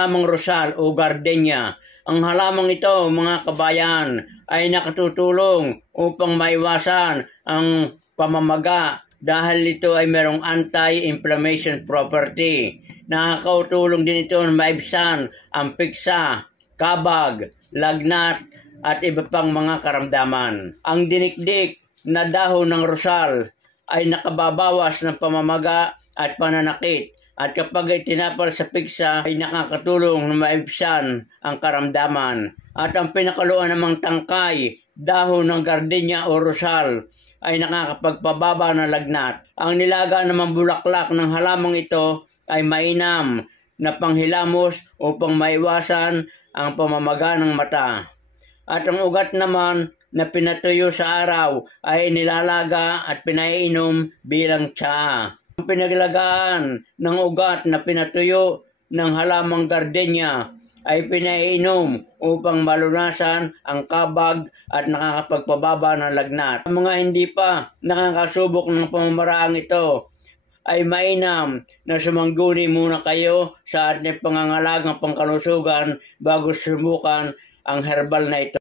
halamang rosal o gardenia. Ang halamang ito, mga kabayan, ay nakatutulong upang maiwasan ang pamamaga dahil ito ay merong anti-inflammation property. Nakakatulong din ito na maibsan ang piksa, kabag, lagnat, at iba pang mga karamdaman. Ang dinikdik na dahon ng rosal ay nakababawas ng pamamaga at pananakit. At kapag itinapal sa piksa ay nakakatulong na maibsan ang karamdaman. At ang pinakaluan namang tangkay, dahon ng gardenia o rosal, ay nakakapagpababa ng lagnat. Ang nilaga namang bulaklak ng halamang ito ay mainam na panghilamos upang maiwasan ang pamamaga ng mata. At ang ugat naman na pinatuyo sa araw ay nilalaga at pinaiinom bilang tsaa. Ang pinaglagaan ng ugat na pinatuyo ng halamang gardenia ay pinaiinom upang malunasan ang kabag at nakakapagpababa ng lagnat. Ang mga hindi pa nakakasubok ng pamamaraang ito ay mainam na sumangguni muna kayo sa ating pangangalagang pangkalusugan bago subukan ang herbal na ito.